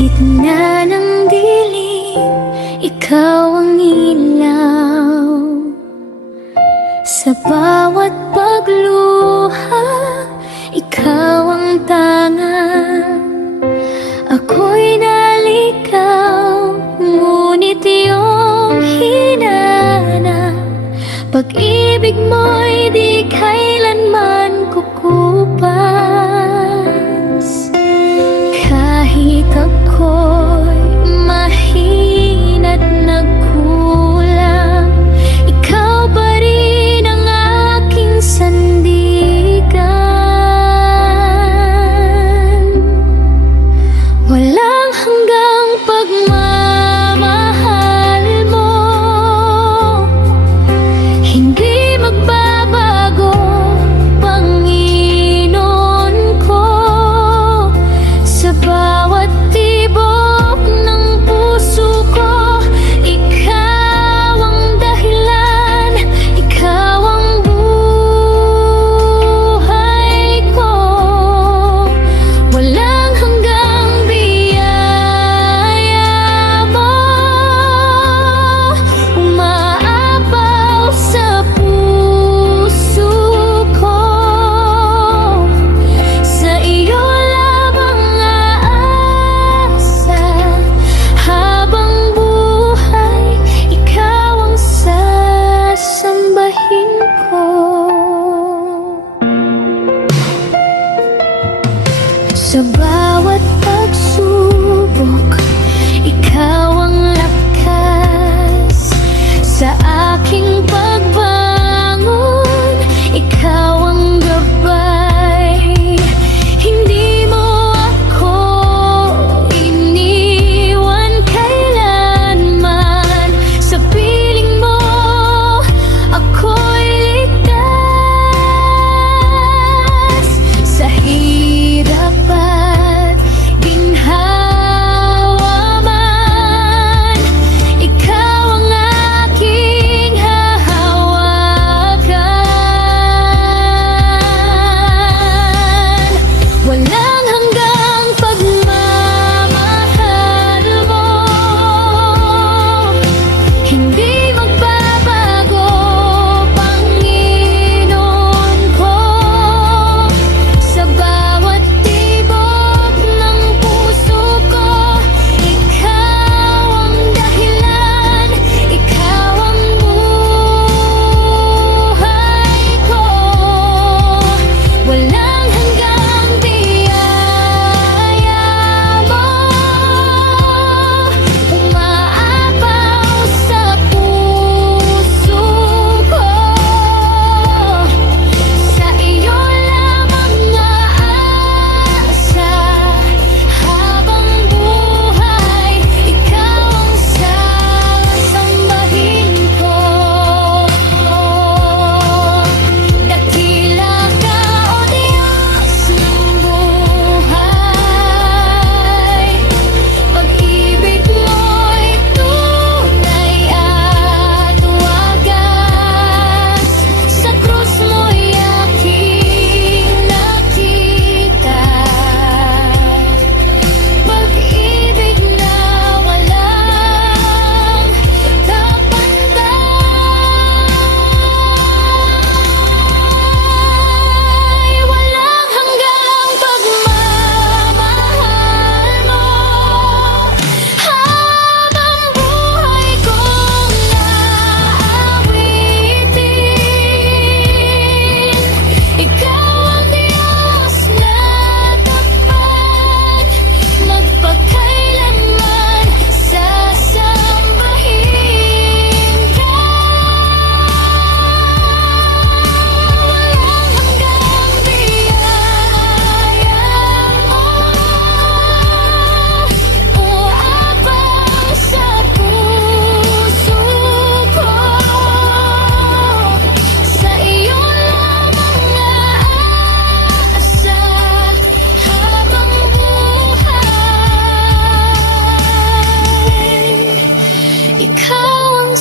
gitna ng dilim, ikaw ang ilaw. Sa bawat pagluha, ikaw ang tanga. Ako'y naligaw, ngunit iyong hinana. Pag-ibig mo'y di kailanman kukupas. Kahit ako'y mahina't nagkulang, ikaw pa rin ang aking sandigan. Walang hanggang pagmamahal mo, hindi magbabago, Panginoon ko. Sa bawat tibok ng puso ko, ikaw ang dahilan, ikaw ang buhay ko. Walang hanggang biyaya mo, umaapaw sa puso ko. Sa iyo lamang aasa, habang buhay, ikaw ang sasambahin ko. Sa bawat pagsubok, ikaw ang lakas. Sa aking pagbangon, ikaw ang gabay. Hindi mo ako iniwan kailanman. Sa piling mo, ako'y ligtas. Sa hirap at ginhawa man, ikaw ang aking hahawakan. Walang hanggang pagmamahal mo, hindi magbabago, Panginoon ko. Sa bawat tibok ng puso ko, ikaw ang dahilan, ikaw ang buhay ko. Walang hanggang biyaya mo, umaapaw sa puso ko. Sa iyo lamang aasa, habang buhay, ikaw ang sasambahin ko. Dakila ka, O Diyos ng buhay. Pag-ibig mo'y tunay at wagas. Sa krus mo'y aking nakita. Pag-ibig na walang kapantay. Walang hanggang pagmamahal mo, habang buhay kong naawitin. Ikaw ang Diyos na tapat, magpakailanman sasambahin ka. Walang hanggang biyaya mo, umapaw sa puso ko. Sa iyo lamang aasa, habang buhay, ikaw ang